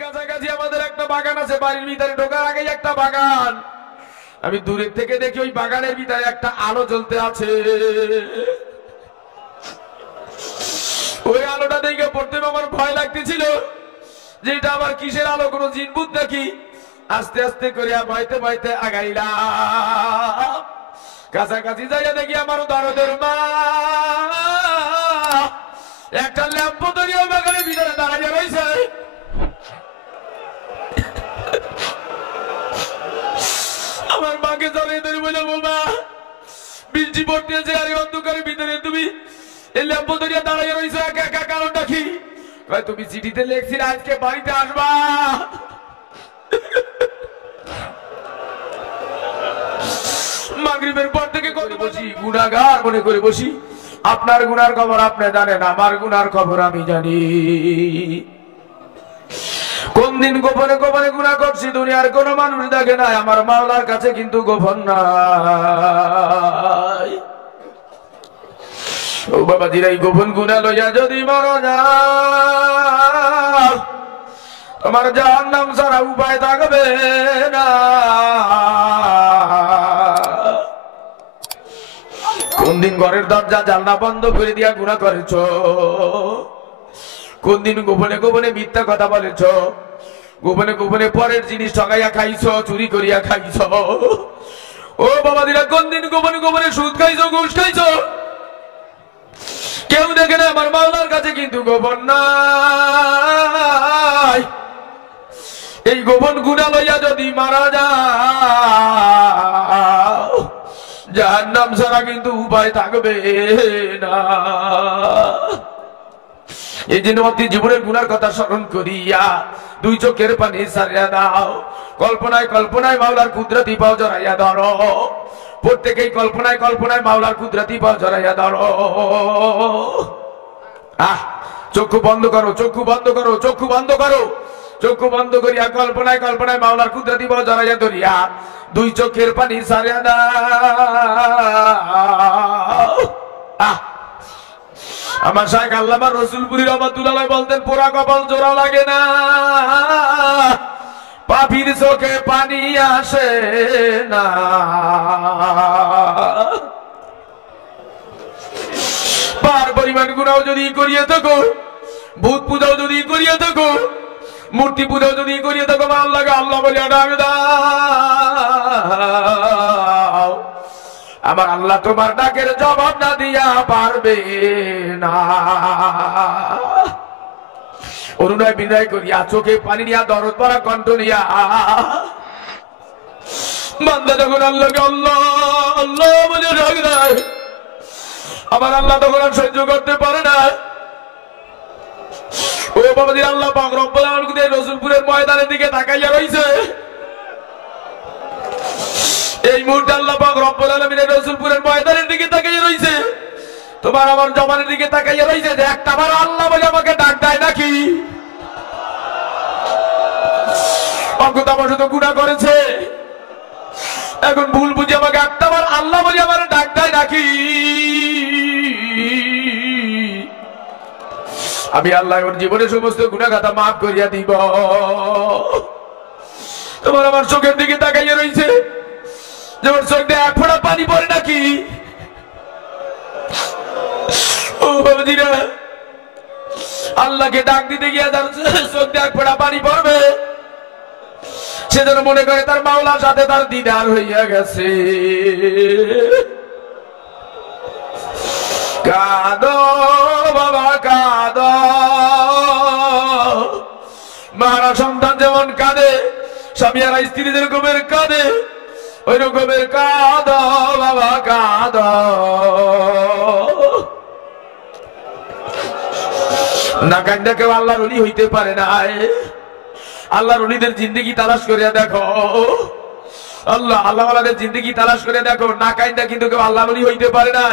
কাছাকাছি আমাদের একটা বাগান আছে, বাড়ির ভিতরে ঢোকার আগে একটা বাগান। আমি দূরের থেকে দেখি ওই বাগানের ভিতরে একটা আলো জ্বলতে আছে। ওই আলোটা দেখে পড়তে আমার ভয় লাগতেছিল যে এটা আবার কিসের আলো, কোনো জিনভূত নাকি। আস্তে আস্তে করে ভয়তে ভয়তে আগাইলাম। কাছাকাছি যাইয়া দেখি আমার দরদের মা একটা ল্যাম্প ধরিয়া বাগানের ভিতরে দাঁড়াইয়া রয়েছে। আমার মাকে জড়িয়ে ধরে বলে, মা বৃষ্টি পড়তেছে আর অন্ধকারের ভিতরে তুমি এই ল্যাম্প ধরিয়া দাঁড়াইয়া রয়েছে একা একা, কারণটা কি? তুমি চিঠিতে লেখছিলে আজকে বাড়িতে আসবা। মাগরিবের পর থেকে করে বসি, গুনাহগার মনে করে বসি। আপনার গুনার খবর আপনি জানেন, আমার গুনার খবর আমি জানি। কোন দিন গোপনে গোপনে গুনাহ করছি দুনিয়ার কোন মানুষ দেখে নাই, আমার মাওলার কাছে কিন্তু গোপন নাই। ও বাবাজির, এই গোপন গুনাহ লইয়া যদি মারা যায় তোমার জাহান্নাম ছাড়া উপায় থাকবে না। কোন দিন ঘরের দরজা জানলা বন্ধ করে দিয়া গুনাহ করেছ? কোন দিন গোপনে গোপনে মিথ্যা কথা বলেছ? গোপনে গোপনে পরের জিনিস ঠকাইয়া খাইছ, চুরি করিয়া খাইছ? ও বাবাদিরা, কোন দিন গোপনে গোপনে সুদ খাইছ, ঘুষ খাইছ? কেউ দেখে না, আমার মাওলার কাছে কিন্তু গোপন নাই। এই গোপন গুনাহ লইয়া যদি মারা যাও জাহান্নাম ছাড়া কিন্তু উপায় থাকবে না। এই জন্য অতি জীবনের গুনার কথা স্মরণ করিয়া দুই চোখের পানি ছাড়িয়া দাও। কল্পনায় কল্পনায় মাওলার কুদরতি পাও জড়াইয়া ধরো। প্রত্যেকেই কল্পনায় কল্পনায় মাওলার কুদরতি পাও জড়াইয়া ধরো। চক্ষু বন্ধ করো, চক্ষু বন্ধ করো, চক্ষু বন্ধ করো। চক্ষু বন্ধ করিয়া কল্পনায় কল্পনায় মাওলার কুদরতি পাও জড়াইয়া ধরিয়া দুই চোখের পানি ছাড়িয়া দাও। আমার শাইখ আল্লামা রসুলপুরি রহমাতুল্লাহ বলতেন, পোড়া কপাল জোড়া লাগে না, পাপির চোখে পানি আসে না। পার পরিমাণ গুনাহ যদি করিয়ে থাকো, ভূত পূজাও যদি করিয়ে থাকো, মূর্তি পূজাও যদি করিয়ে থাকো, আল্লাহকে আল্লাহ বলিয়া ডাক দাও। আমার আল্লাহ তোমার ডাকের জবাব না দিয়া পারবে না। অনুনয় বিনয় করিয়া চোখে পানি নিয়া দরদ ভরা কণ্ঠ নিয়া বান্দা যখন আল্লাহকে আল্লাহ আল্লাহ বলে ডাক দেয়, আমার আল্লাহ তখন আর সহ্য করতে পারে না। ও বাবাজি, আল্লাহ পাক রব্বুল আলামিন রসুলপুরের ময়দানের দিকে তাকাইয়া রইছে। এই মুহূর্তে আল্লাহ পাক রব্বুল আলামিন রসুলপুরের ময়দানের দিকে তাকাইয়া রইছে, তোমার আমার জবানের দিকে তাকাইয়া রইছে যে একটা বার আল্লাহ বলে আমাকে ডাক দেয় নাকি? অজ্ঞতাবশত গুনাহ করেছে, এখন ভুল বুঝে আমাকে একটা বার আল্লাহ বলে আমার ডাক দেয় নাকি? আমি আল্লাহ ওর জীবনের সমস্ত গুনাহ খাতা মাফ করিয়া দিব। তোমার আমার চোখের দিকে তাকাইয়া রইছে, যেমন চোখ দিয়ে এক ফোঁটা পানি পড়ে নাকি? ও বাবাজিরা, আল্লাহকে ডাক দিতে গিয়ে তার চোখ দিয়ে এক ফোঁটা পানি পড়বে, সে যেন মনে করে তার মাওলার সাথে তার দিদার হইয়া গেছে। কাঁদো বাবা কাঁদো, মারা সন্তান যেমন কাঁদে, স্বামী আর স্ত্রী যেরকমের কাঁদে, ওই রকমের কাঁদো বাবা কাঁদো। না কাঁদা কেউ আল্লাহর ওলি হইতে পারে না। আল্লাহর ওলিদের জিন্দেগি তালাশ করে দেখো, আল্লাহ আল্লাহওয়ালাদের জিন্দেগি তালাশ করে দেখো, না কাঁদা কিন্তু কেউ আল্লাহর ওলি হইতে পারে না।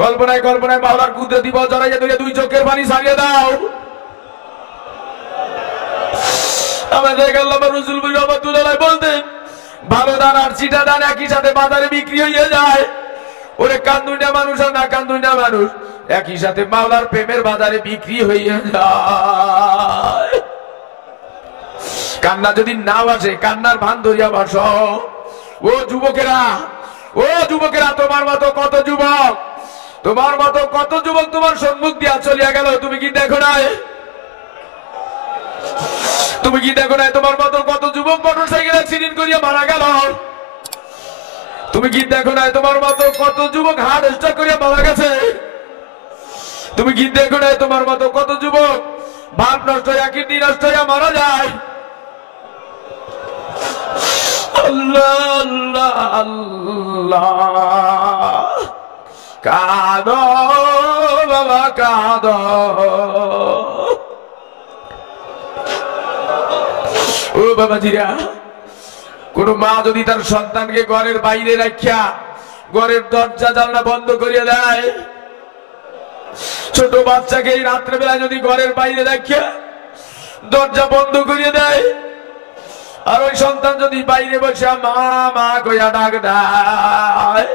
কল্পনায় কল্পনায় মাওলার কুদরতি পাও জড়াইয়া ধরে দুই চোখের পানি ছাড়িয়ে দাও। আমাদের আল্লামা রসুলপুরি রহমাতুল্লাহ বলতেন, ভালো দান আর চিটা দান একই সাথে বাজারে বিক্রি হয়ে যায়। ওরে কান্দুইনা মানুষ আর না কান্দুইনা মানুষ একই সাথে মাওলার প্রেমের বাজারে বিক্রি হয়ে যায়। কান্না যদি নাও আসে কান্নার ভান ধরিয়া বসো। ও যুবকেরা, ও যুবকেরা, তোমার মতো কত যুবক, তোমার মতো কত যুবক তোমার সম্মুখ দিয়া চলিয়া গেল, তুমি কি দেখো নাই? তুমি কি দেখো নাই তোমার মতো কত যুবক মোটর সাইকেল অ্যাক্সিডেন্ট করিয়া মারা গেল? তুমি কি দেখো নাই তোমার মতো কত যুবক হার্ট স্ট্রোক করিয়া মারা গেছে? তুমি কি দেখো নাই তোমার মতো কত যুবক ভাব নষ্ট হইয়া কিডনি নষ্ট হইয়া মারা যায়? আল্লাহ আল্লাহ আল্লাহ, কাঁদো বাবা কাঁদো। ও বাবাজিরা, কোন মা যদি তার সন্তানকে ঘরের বাইরে রাখিয়া ঘরের দরজা জানলা বন্ধ করিয়া দেয়, ছোট বাচ্চাকে এই রাত্রেবেলা যদি ঘরের বাইরে রাখিয়া দরজা বন্ধ করিয়া দেয়, আর ওই সন্তান যদি বাইরে বসে মা মা কইয়া ডাক দেয়,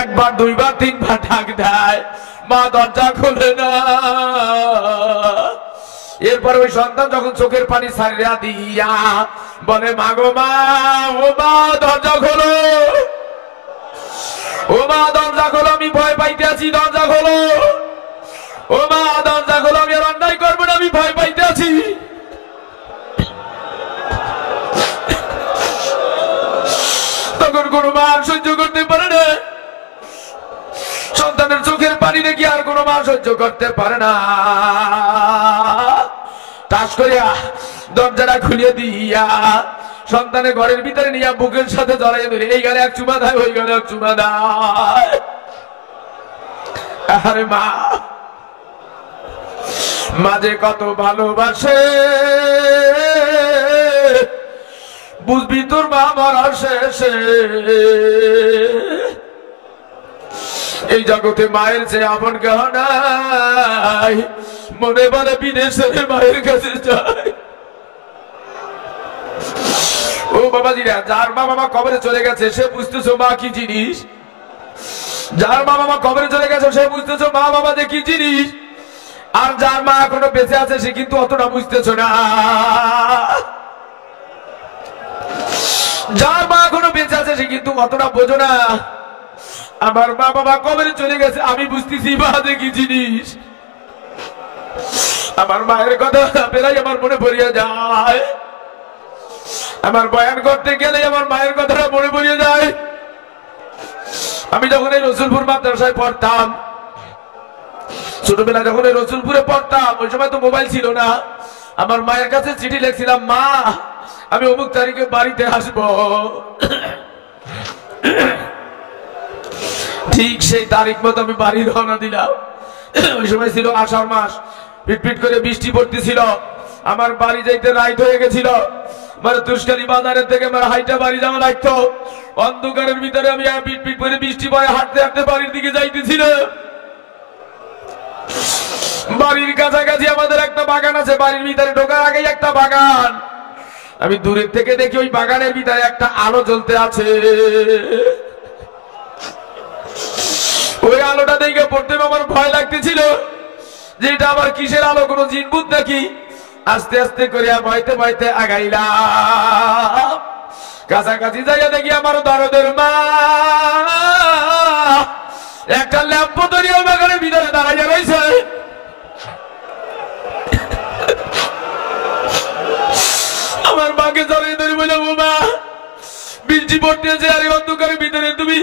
একবার দুইবার তিনবার ডাক দেয়, মা দরজা খোলে না, এরপর ওই সন্তান যখন চোখের পানি ছাড়িয়া দিয়া বলে মা গো মা, ও মা দরজা খোলো, ও মা দরজা খোলো, আমি ভয় পাইতে আছি, দরজা খোলো, ও মা দরজা খোলো, আমি আর অন্যায় করবো না, আমি ভয় পাইতে আছি। তখন কোনো মা সহ্য করতে পারে না, সন্তানের চোখের পানি দেখি আর কোনো মা সহ্য করতে পারে না, টাস করিয়া দরজাটা খুলিয়ে দিয়া সন্তানের ঘরের ভিতরে নিয়ে বুকের সাথে জড়াইয়া ধরে এই গালে এক চুমা দেয়, ওই গালে এক চুমা দেয়। আরে মা, মাঝে কত ভালোবাসে বুঝবি তোর মা মরার শেষে, এই জগতে মায়ের চেয়ে আপন কেহ নাই, মনে মনে বিদেশের মায়ের কাছে যায়। ও বাবাজিরা, যার মা বাবা কবরে চলে গেছে সে বুঝতেছো মা কি জিনিস, যার মা বাবা কবরে চলে গেছে সে বুঝতেছো মা বাবা যে কি জিনিস, আর যার মা এখনো বেঁচে আছে সে কিন্তু অতটা বুঝতেছো না। যার মা এখনো বেঁচে আছে সে কিন্তু অতটা বোঝো না। আমার মা বাবা কবরে চলে গেছে আমি বুঝতেছি মা যে কি জিনিস। আমার মায়ের কথা পেলাই আমার মনে পড়িয়া যায়, আমার বয়ান করতে গেলে আমার মায়ের কথাটা মনে পড়িয়া যায়। আমি যখন এই রসুলপুর মাদ্রাসায় পড়তাম, ছোটবেলা যখন এই রসুলপুরে পড়তাম, ওই সময় তো মোবাইল ছিল না, আমার মায়ের কাছে চিঠি লিখছিলাম, মা আমি অমুক তারিখে বাড়িতে আসবো। ঠিক সেই তারিখ মতো আমি বাড়ি রওনা দিলাম। ওই সময় ছিল আষাঢ় মাস, পিটপিট করে বৃষ্টি পড়তেছিল, আমার বাড়ি যাইতে রাইট হয়ে গেছিল, আমার তুষকালি বাজারের থেকে আমার হাইটা বাড়ি যাওয়া লাগতো। অন্ধকারের ভিতরে আমি পিটপিট করে বৃষ্টি পরে হাঁটতে হাঁটতে বাড়ির দিকে যাইতেছিল। বাড়ির কাছাকাছি আমাদের একটা বাগান আছে, বাড়ির ভিতরে ঢোকার আগেই একটা বাগান। আমি দূরের থেকে দেখি ওই বাগানের ভিতরে একটা আলো জ্বলতে আছে। ওই আলোটা দেখে পড়তে আমার ভয় লাগতেছিল যে এটা আবার কিসের আলো, কোনো জিনভূত নাকি। আস্তে আস্তে করে ভয়তে ভয়তে আগাইলাম, কাছাকাছি যাইয়া দেখি আমার দরদের মা একটা ল্যাম্প ধরিয়া বাগানের ভিতরে দাঁড়াইয়া রয়েছে। আমার মাকে জড়িয়ে ধরে বললাম, ও মা বৃষ্টি পড়তেছে আর অন্ধকারের ভিতরে তুমি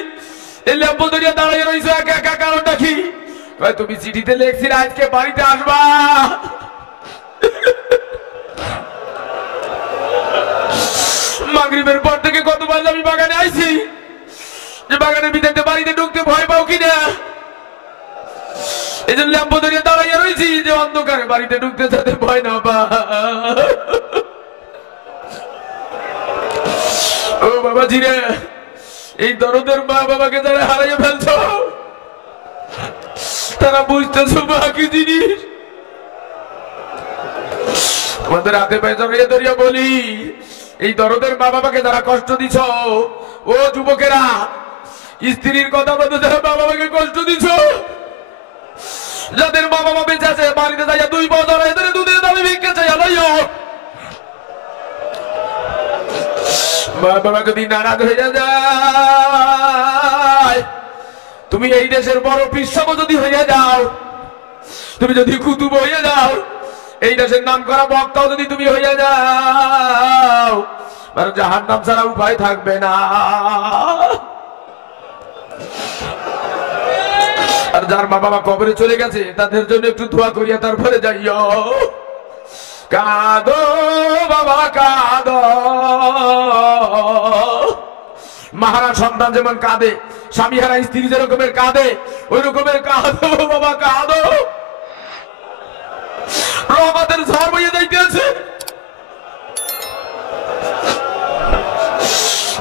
এই ল্যাম্প ধরিয়া দাঁড়াইয়া রয়েছে একা একা, কারণটা কি? তুমি চিঠিতে লিখছিলে আজকে বাড়িতে আসবা। মাগরিবের পর থেকে কতবার আমি বাগানে আইছি, যে বাগানের ভিতরে বাড়িতে ঢুকতে ভয় পাও কিনা, এই জন্য ল্যাম্প ধরিয়া দাঁড়াইয়া রয়েছি যে অন্ধকারে বাড়িতে ঢুকতে যাতে ভয় না পা। ও বাবাজি রে, এই দরদের মা বাবাকে যারা হারাইয়া ফেলছ তারা বুঝতেছো মা কি জিনিস। আমাদের হাতে পায়ে জড়িয়ে ধরিয়া বলি, এই দরদের মা বাবাকে যারা কষ্ট দিছ, ও যুবকেরা, স্ত্রীর কথা বলতে যারা মা বাবাকে কষ্ট দিছ, যাদের মা বাবা বেঁচে আছে বাড়িতে যাইয়া 2 বছর এদের দুধের দামে ভিক্ষা চাইয়া লইও। বাবা যদি নারাজ হয়ে যায়, তুমি এই দেশের বড় পিসাব যদি হয়ে যাও, তুমি যদি কুতুব হয়ে যাও, এই দেশের নাম করা বক্তাও যদি তুমি হয়ে যাও, জাহান্নাম ছাড়া উপায় থাকবে না। আর যার মা বাবা কবরে চলে গেছে তাদের জন্য একটু দোয়া করিয়া তারপরে যাইও। কাঁদো বাবা কাঁদো, মাহারা সন্তান যেমন কাঁদে, স্বামী হারা স্ত্রী যেরকমের কাঁদে, ওই রকমের কাঁদো বাবা কাঁদো। রহমতের ঝড় বইয়ে যাইতেছে।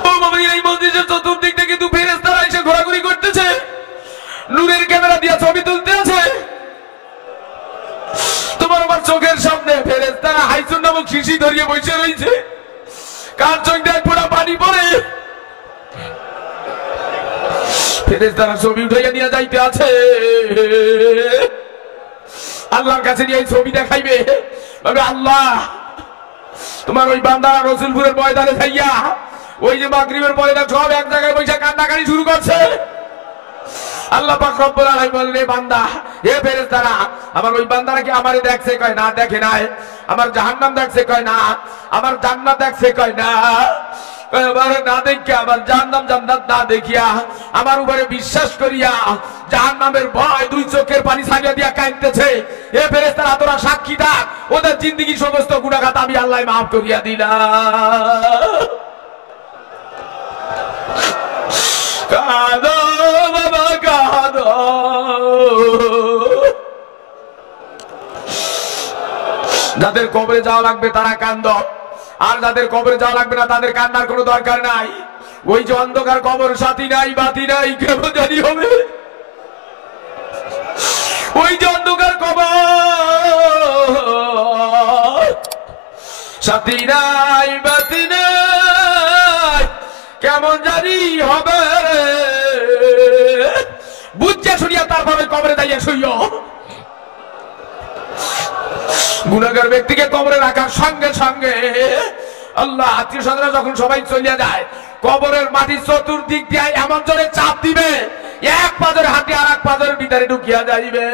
ও বাবা, এই মসজিদের চতুর্দিক থেকে কিন্তু ফেরেশতারা এসে ঘোরাঘুরি করতেছে, নূরের ক্যামেরা দিয়ে ছবি তুলতে আছে। তোমার আমার চোখের সামনে ফেরেশতারা হাইসুন নামক শিশি ধরিয়ে বসে রয়েছে, কার চোখ দিয়ে পুরা পানি পড়ে। ফেরেশতারা ছবি উঠাইয়া নিয়ে যাইতে আছে, আল্লাহর কাছে নিয়ে এই ছবি দেখাইবে। আল্লাহ, তোমার ওই বান্দারা রসুলপুরের ময়দানে যাইয়া ওই যে মাগরিবের ময়দান সব এক জায়গায় বসে কান্নাকাটি শুরু করছে। আল্লাহ পাক রব্বুল আলামিন বলেন, এ বান্দা, এ ফেরেশতারা, আমার ওই বান্দারা কি আমারে দেখছে? কয় না, দেখে নাই। আমার জাহান্নাম দেখছে? কয় না। আমার জান্নাত দেখছে? কয় না। আমার না দেখিয়া, আমার জাহান্নাম জান্নাত না দেখিয়া, আমার উপরে বিশ্বাস করিয়া জাহান্নামের ভয় দুই চোখের পানি ছাড়িয়ে দিয়া কাঁদতেছে। এ ফেরেশতারা, তোরা সাক্ষী থাক, ওদের জিন্দেগীর সমস্ত গুনাহগাত আমি আল্লাহ মাফ করিয়া দিলাম। কাঁদো বাবা কাঁদো, যাদের কবরে যাওয়া লাগবে তারা কান্দো, আর যাদের কবরে যাওয়া লাগবে না তাদের কান্নার কোনো দরকার নাই। ওই যে অন্ধকার কবর, সাথী নাই বাতি নাই, কেমন জানি হবে। ওই যে অন্ধকার কবর, সাথী নাই বাতি নাই, কেমন জানি হবে। বুঝছে শুনিয়া তারপরে কবরে দাঁড়িয়ে শুইও। গুনাহগার ব্যক্তিকে কবরে রাখার সঙ্গে সঙ্গে আল্লাহ আত্মীয় স্বজনরা যখন সবাই চলিয়া যায়, কবরের মাটি চতুর্দিক দিয়ে এমন জোরে চাপ দিবে, এক পাজরের হাতে আর এক পাজরের ভিতরে ঢুকিয়া যাইবে।